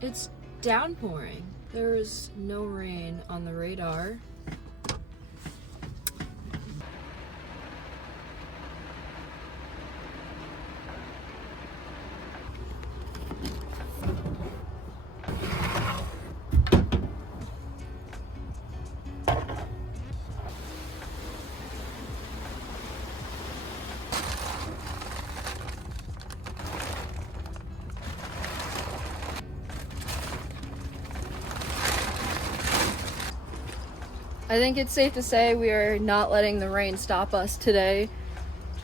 It's downpouring. There is no rain on the radar. I think it's safe to say we are not letting the rain stop us today.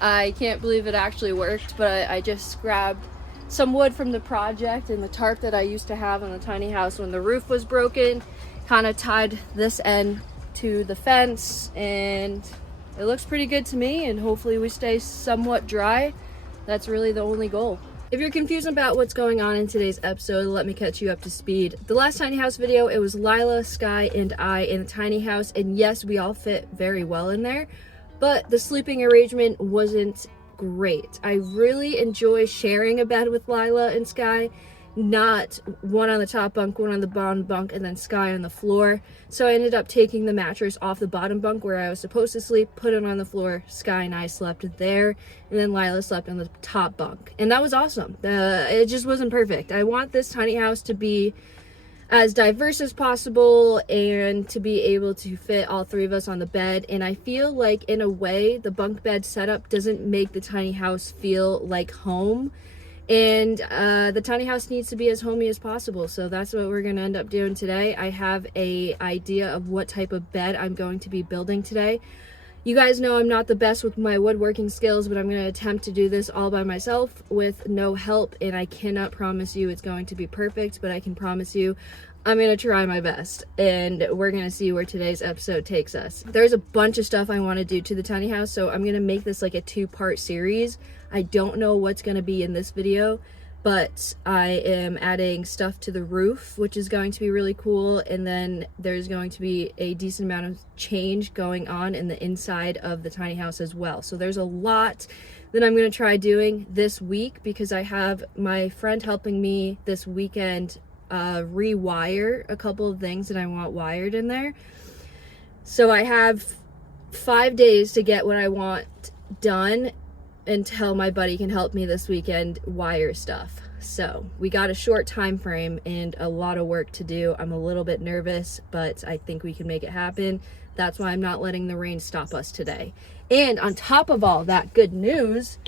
I can't believe it actually worked, but I just grabbed some wood from the project and the tarp that I used to have on the tiny house when the roof was broken, kind of tied this end to the fence, and it looks pretty good to me, and hopefully we stay somewhat dry. That's really the only goal. If you're confused about what's going on in today's episode, let me catch you up to speed. The last tiny house video, it was Lila, Sky, and I in a tiny house, and yes, we all fit very well in there, but the sleeping arrangement wasn't great. I really enjoy sharing a bed with Lila and Sky, not one on the top bunk, one on the bottom bunk, and then Sky on the floor. So I ended up taking the mattress off the bottom bunk where I was supposed to sleep, put it on the floor. Sky and I slept there, and then Lila slept on the top bunk, and that was awesome. It just wasn't perfect. I want this tiny house to be as diverse as possible and to be able to fit all three of us on the bed, and I feel like in a way the bunk bed setup doesn't make the tiny house feel like home. And the tiny house needs to be as homey as possible, so that's what we're going to end up doing today. I have a idea of what type of bed I'm going to be building today. You guys know I'm not the best with my woodworking skills, but I'm going to attempt to do this all by myself with no help, and I cannot promise you it's going to be perfect, but I can promise you I'm going to try my best, and we're going to see where today's episode takes us. There's a bunch of stuff I want to do to the tiny house, so I'm going to make this like a two-part series. I don't know what's going to be in this video, but I am adding stuff to the roof, which is going to be really cool, and then there's going to be a decent amount of change going on in the inside of the tiny house as well. So there's a lot that I'm going to try doing this week because I have my friend helping me this weekend rewire a couple of things that I want wired in there. So I have 5 days to get what I want done until my buddy can help me this weekend wire stuff. So we got a short time frame and a lot of work to do. I'm a little bit nervous, but I think we can make it happen. That's why I'm not letting the rain stop us today. And on top of all that good news,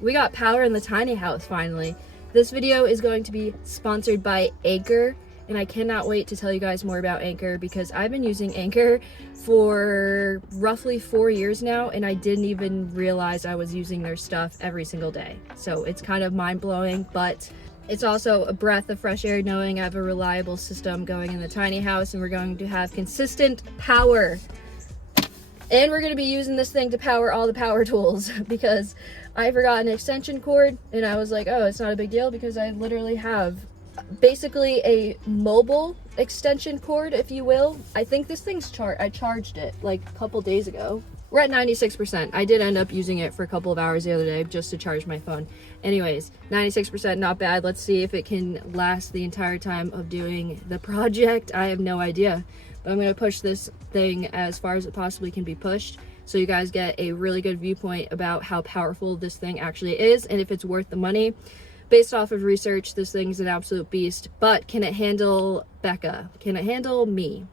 we got power in the tiny house finally. This video is going to be sponsored by Anker, and I cannot wait to tell you guys more about Anker because I've been using Anker for roughly 4 years now, and I didn't even realize I was using their stuff every single day. So it's kind of mind-blowing, but it's also a breath of fresh air knowing I have a reliable system going in the tiny house, and we're going to have consistent power. And we're going to be using this thing to power all the power tools because I forgot an extension cord, and I was like, oh, it's not a big deal because I literally have basically a mobile extension cord, if you will. I think this thing's I charged it like a couple days ago. We're at 96%. I did end up using it for a couple of hours the other day just to charge my phone. Anyways, 96%, not bad. Let's see if it can last the entire time of doing the project. I have no idea. But I'm going to push this thing as far as it possibly can be pushed so you guys get a really good viewpoint about how powerful this thing actually is and if it's worth the money. Based off of research, this thing's an absolute beast, but can it handle Becca? Can it handle me?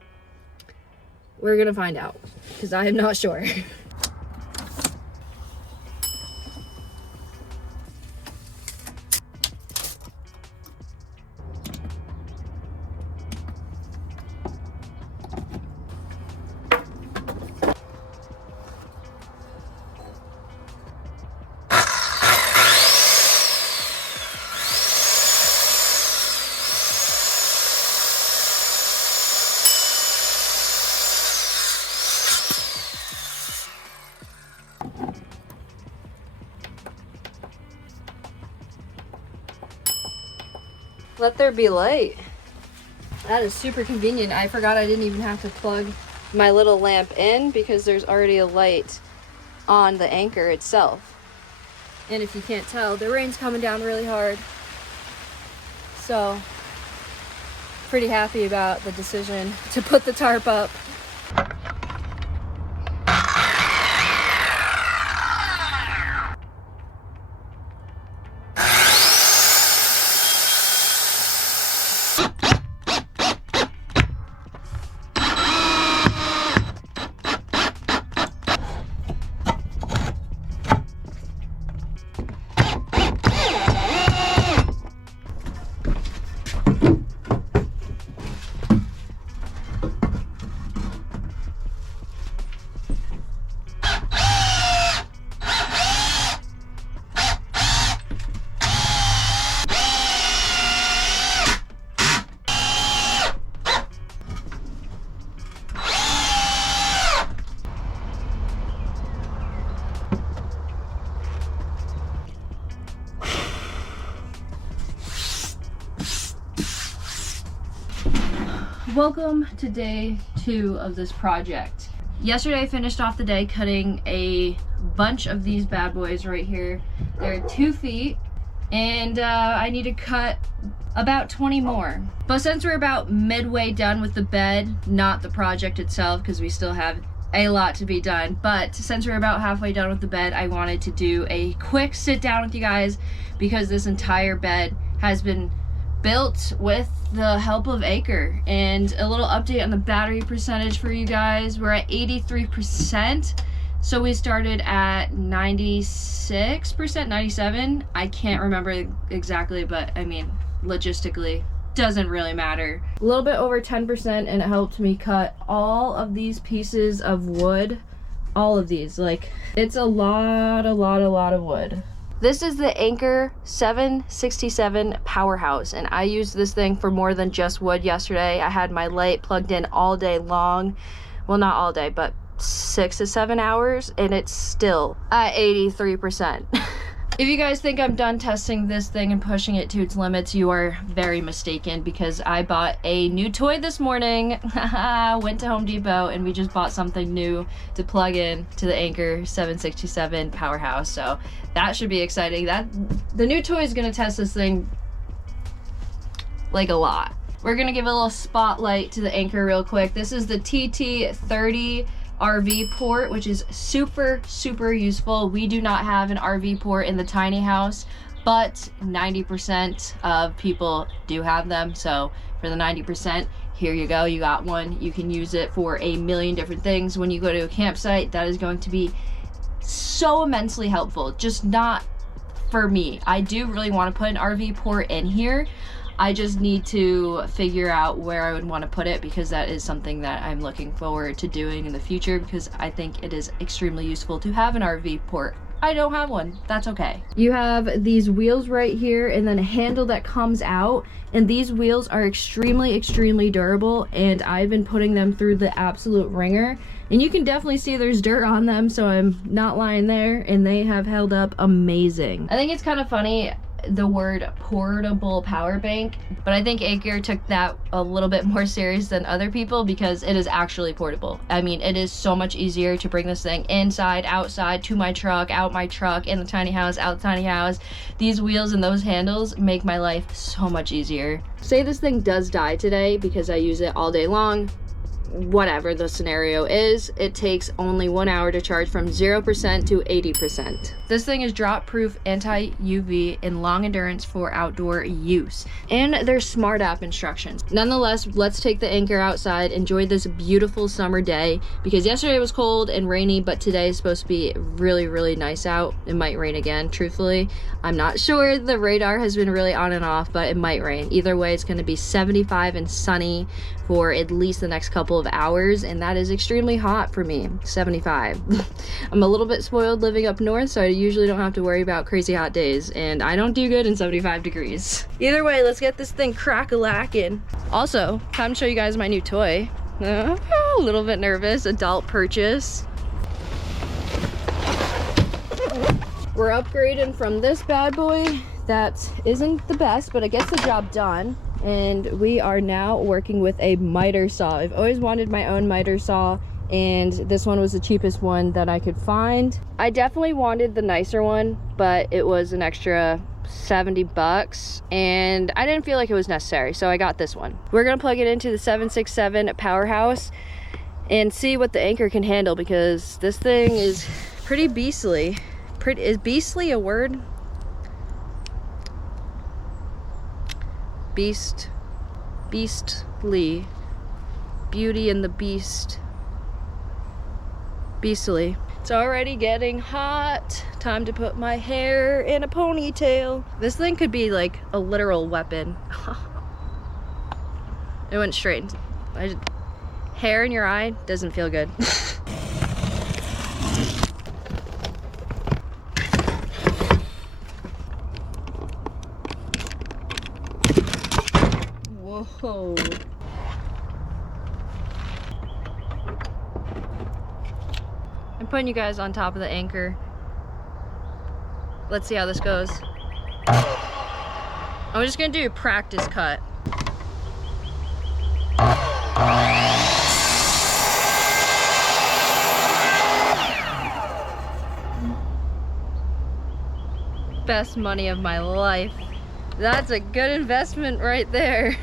We're going to find out because I am not sure. Let there be light. That is super convenient. I forgot I didn't even have to plug my little lamp in because there's already a light on the Anker itself. And if you can't tell, the rain's coming down really hard. So pretty happy about the decision to put the tarp up. Welcome to day 2 of this project. Yesterday I finished off the day cutting a bunch of these bad boys right here. They're 2 feet and I need to cut about 20 more. But since we're about midway done with the bed, not the project itself because we still have a lot to be done, but since we're about halfway done with the bed, I wanted to do a quick sit down with you guys because this entire bed has been built with the help of Anker. And a little update on the battery percentage for you guys. We're at 83%. So we started at 96%, 97. I can't remember exactly, but I mean, logistically, doesn't really matter. A little bit over 10%, and it helped me cut all of these pieces of wood. All of these, like, it's a lot of wood. This is the Anker 767 Powerhouse, and I used this thing for more than just wood yesterday. I had my light plugged in all day long. Well, not all day, but 6 to 7 hours, and it's still at 83%. If you guys think I'm done testing this thing and pushing it to its limits, you are very mistaken, because I bought a new toy this morning. Went to Home Depot and we just bought something new to plug in to the Anker 767 Powerhouse. So that should be exciting. The new toy is gonna test this thing like a lot. We're gonna give a little spotlight to the Anker real quick. This is the TT30 RV port, which is super useful. We do not have an RV port in the tiny house, but 90% of people do have them. So for the 90%, here you go, you got one. You can use it for a million different things. When you go to a campsite, that is going to be so immensely helpful. Just not for me. I do really want to put an RV port in here. I just need to figure out where I would want to put it, because that is something that I'm looking forward to doing in the future, because I think it is extremely useful to have an RV port. I don't have one. That's okay. You have these wheels right here and then a handle that comes out, and these wheels are extremely durable, and I've been putting them through the absolute ringer, and you can definitely see there's dirt on them, so I'm not lying there, and they have held up amazing. I think it's kind of funny, the word portable power bank, but I think Anker took that a little bit more serious than other people, because it is actually portable. I mean, it is so much easier to bring this thing inside, outside, to my truck, out my truck, in the tiny house, out the tiny house. These wheels and those handles make my life so much easier. Say this thing does die today because I use it all day long, whatever the scenario is, it takes only 1 hour to charge from 0% to 80%. This thing is drop proof, anti-UV, and long endurance for outdoor use. And there's smart app instructions. Nonetheless, let's take the Anker outside, enjoy this beautiful summer day, because yesterday was cold and rainy, but today is supposed to be really nice out. It might rain again, truthfully. I'm not sure. The radar has been really on and off, but it might rain. Either way, it's going to be 75 and sunny for at least the next couple of hours, and that is extremely hot for me. 75. I'm a little bit spoiled living up north, so I usually don't have to worry about crazy hot days, and I don't do good in 75 degrees. Either way, let's get this thing crack-a-lackin'. Also, time to show you guys my new toy. A little bit nervous. Adult purchase. We're upgrading from this bad boy that isn't the best, but it gets the job done. And we are now working with a miter saw. I've always wanted my own miter saw, and this one was the cheapest one that I could find. I definitely wanted the nicer one, but it was an extra 70 bucks, and I didn't feel like it was necessary, so I got this one. We're gonna plug it into the 767 powerhouse and see what the Anker can handle, because this thing is pretty beastly. Is beastly a word? Beastly. Beauty and the Beast. Beastly. It's already getting hot. Time to put my hair in a ponytail. This thing could be like a literal weapon. It went straight. Hair in your eye doesn't feel good. Whoa. I'm putting you guys on top of the Anker. Let's see how this goes. I'm just gonna do a practice cut. Best money of my life. That's a good investment right there.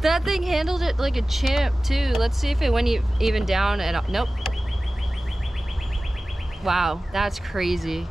That thing handled it like a champ too. Let's see if it went even down and nope. Wow, that's crazy.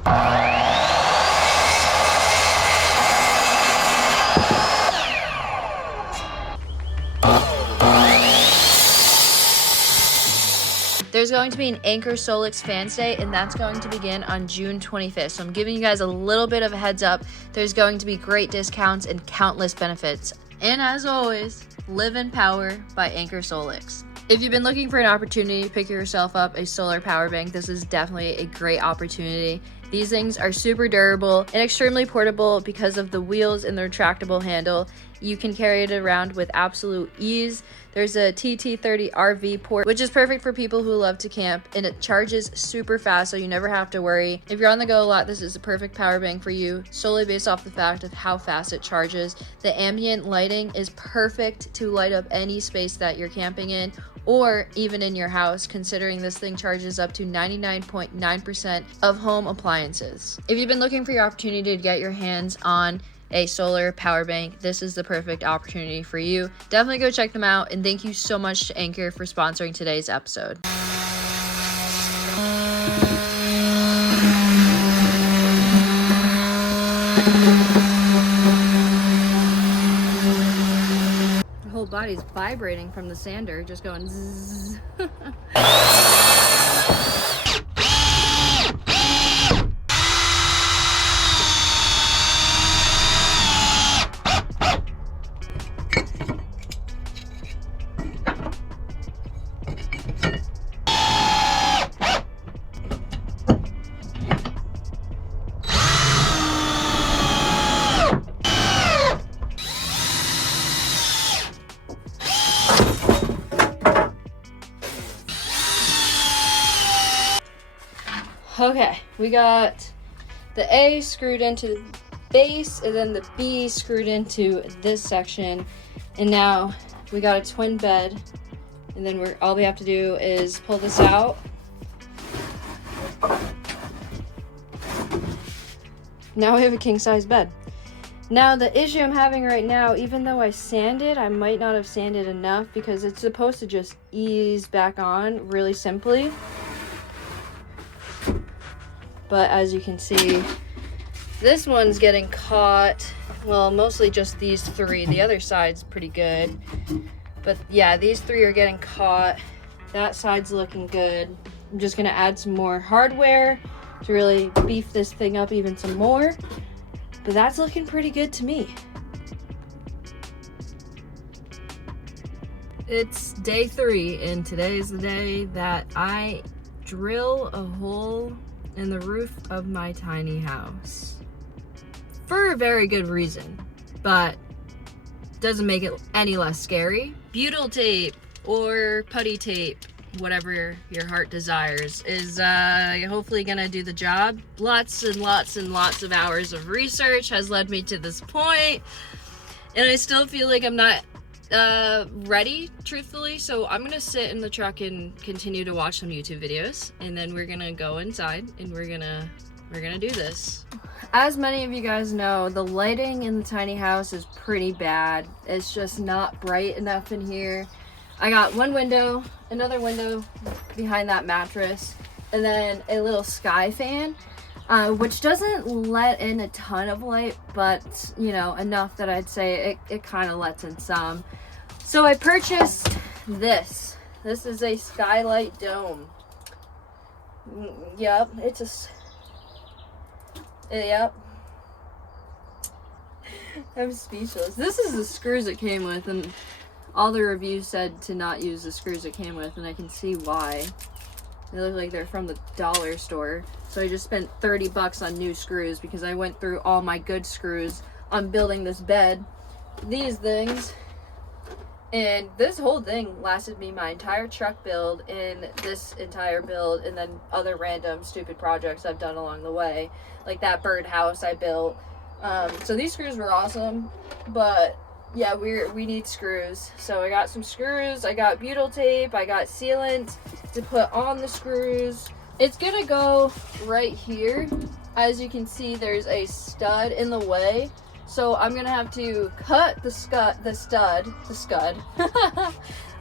There's going to be an Anker Solix Fans Day, and that's going to begin on June 25th. So I'm giving you guys a little bit of a heads up. There's going to be great discounts and countless benefits. And as always, live in power by Anker Solix. If you've been looking for an opportunity to pick yourself up a solar power bank, this is definitely a great opportunity. These things are super durable and extremely portable because of the wheels and the retractable handle. You can carry it around with absolute ease. There's a TT30 RV port, which is perfect for people who love to camp, and it charges super fast, so you never have to worry. If you're on the go a lot, this is a perfect power bank for you, solely based off the fact of how fast it charges. The ambient lighting is perfect to light up any space that you're camping in, or even in your house, considering this thing charges up to 99.9% of home appliances. If you've been looking for your opportunity to get your hands on a solar power bank, this is the perfect opportunity for you. Definitely go check them out, and thank you so much to Anker for sponsoring today's episode. My whole body's vibrating from the sander, just going zzz. Okay, we got the A screwed into the base, and then the B screwed into this section, and now we got a twin bed, and then all we have to do is pull this out. Now we have a king-size bed. Now the issue I'm having right now, even though I sanded, I might not have sanded enough, because it's supposed to just ease back on really simply. But as you can see, this one's getting caught. Well, mostly just these three. The other side's pretty good. But yeah, these three are getting caught. That side's looking good. I'm just gonna add some more hardware to really beef this thing up even some more. But that's looking pretty good to me. It's day 3, and today is the day that I drill a hole in the roof of my tiny house. For a very good reason, but doesn't make it any less scary. Butyl tape or putty tape, whatever your heart desires, is hopefully gonna do the job. Lots and lots and lots of hours of research has led me to this point, and I still feel like I'm not ready, truthfully, so I'm gonna sit in the truck and continue to watch some YouTube videos, and then we're gonna go inside and we're gonna we're gonna do this. As many of you guys know, the lighting in the tiny house is pretty bad. It's just not bright enough in here. I got one window, another window behind that mattress, and then a little sky fan, which doesn't let in a ton of light, but you know, enough that I'd say it kind of lets in some. So I purchased this. This is a skylight dome. Yep, yep. I'm speechless. This is the screws it came with, and all the reviews said to not use the screws it came with, and I can see why. They look like they're from the dollar store. So I just spent 30 bucks on new screws because I went through all my good screws on building this bed. These things. And this whole thing lasted me my entire truck build, and this entire build, and then other random stupid projects I've done along the way. Like that birdhouse I built. So these screws were awesome, but yeah, we need screws. So I got some screws, I got butyl tape, I got sealant to put on the screws. It's gonna go right here. As you can see, there's a stud in the way. So I'm gonna have to cut the stud.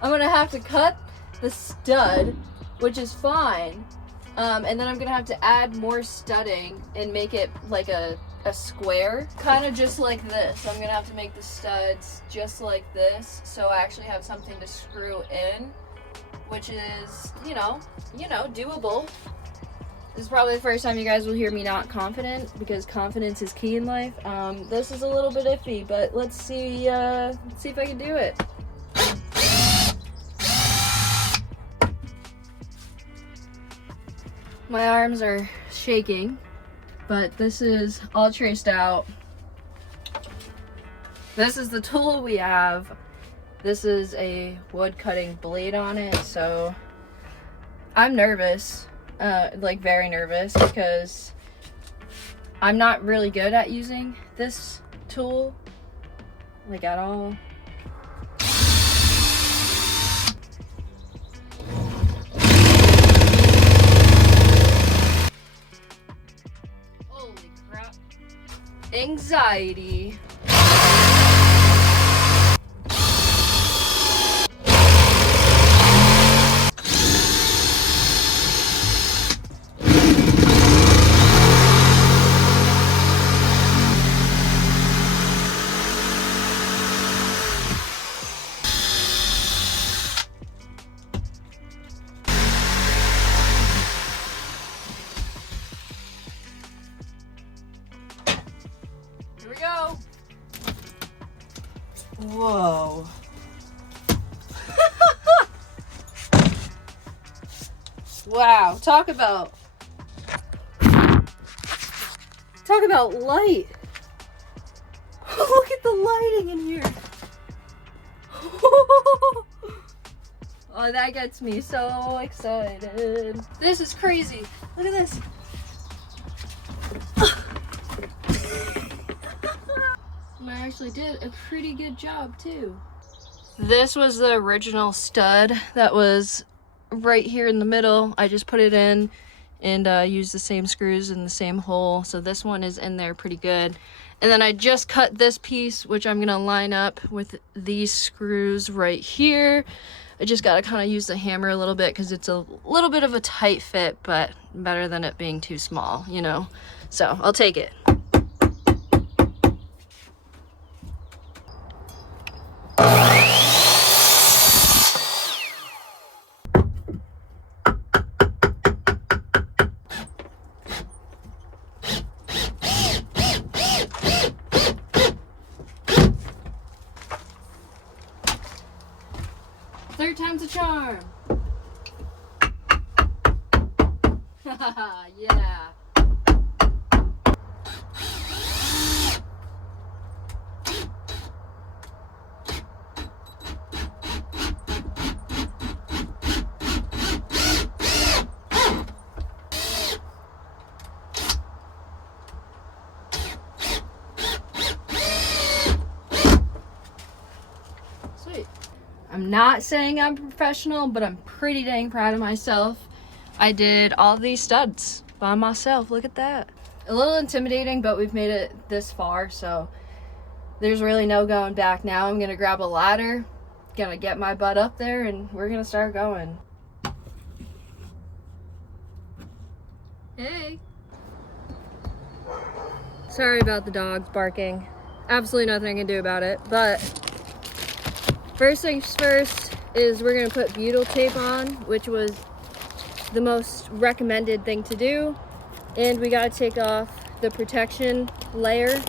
I'm gonna have to cut the stud, which is fine. And then I'm gonna have to add more studding and make it like a square, kind of just like this. I'm gonna have to make the studs just like this, so I actually have something to screw in, which is, you know, doable. This is probably the first time you guys will hear me not confident, because confidence is key in life. This is a little bit iffy, but let's see if I can do it. My arms are shaking, but this is all traced out. This is the tool we have. This is a wood cutting blade on it, so I'm nervous. Like very nervous, because I'm not really good at using this tool, like at all. Holy crap. Anxiety. Here we go. Whoa. Wow, talk about light. Look at the lighting in here. Oh, that gets me so excited. This is crazy. Look at this. I actually did a pretty good job too. This was the original stud that was right here in the middle. I just put it in and used the same screws in the same hole. So this one is in there pretty good. And then I just cut this piece, which I'm gonna line up with these screws right here. I just gotta kind of use the hammer a little bit because it's a little bit of a tight fit, but better than it being too small, you know? So I'll take it. Third time's a charm. Yeah. Sweet. I'm not saying I'm professional, but I'm pretty dang proud of myself. I did all these studs by myself. Look at that. a little intimidating, but we've made it this far, so there's really no going back now. I'm gonna grab a ladder, gonna get my butt up there, and we're gonna start going. Hey. Sorry about the dogs barking. Absolutely nothing I can do about it, but first things first is we're gonna put butyl tape on, which was the most recommended thing to do. And we gotta take off the protection layer.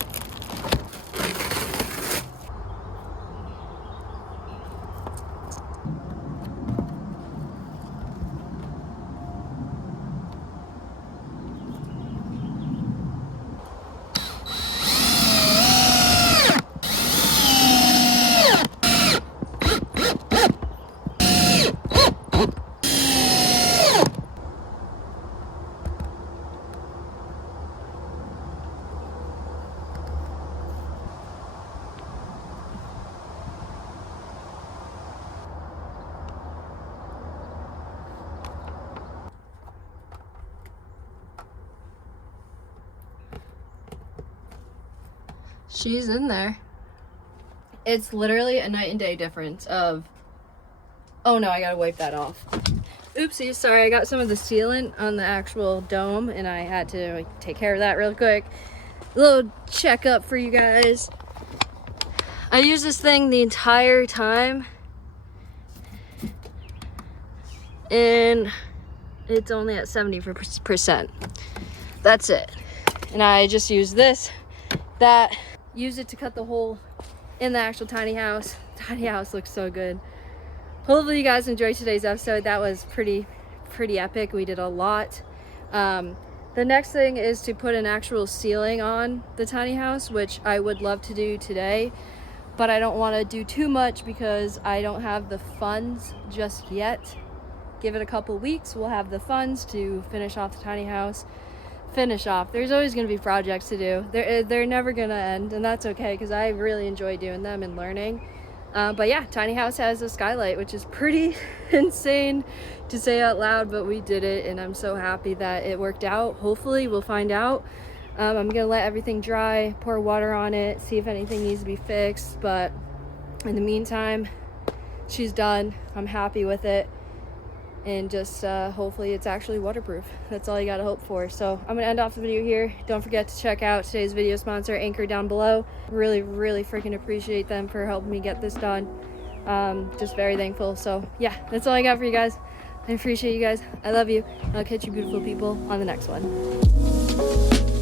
She's in there. It's literally a night and day difference of, oh no, I gotta wipe that off. Oopsie, sorry, I got some of the sealant on the actual dome and I had to take care of that real quick. A little checkup for you guys. I use this thing the entire time and it's only at 70%. That's it. And I just use this, that, use it to cut the hole in the actual tiny house. Tiny house looks so good. Hopefully you guys enjoyed today's episode. That was pretty epic. We did a lot. The next thing is to put an actual ceiling on the tiny house, which I would love to do today, but I don't want to do too much because I don't have the funds just yet. Give it a couple weeks, we'll have the funds to finish off the tiny house. There's always going to be projects to do. They're never going to end, and that's okay because I really enjoy doing them and learning. But yeah, tiny house has a skylight, which is pretty insane to say out loud, but we did it and I'm so happy that it worked out. Hopefully we'll find out. I'm gonna let everything dry, pour water on it, see if anything needs to be fixed, but in the meantime she's done. I'm happy with it. And just hopefully it's actually waterproof. That's all you gotta hope for. So I'm gonna end off the video here. Don't forget to check out today's video sponsor, Anker, down below. Really freaking appreciate them for helping me get this done. Just very thankful. So yeah, that's all I got for you guys. I appreciate you guys. I love you. I'll catch you beautiful people on the next one.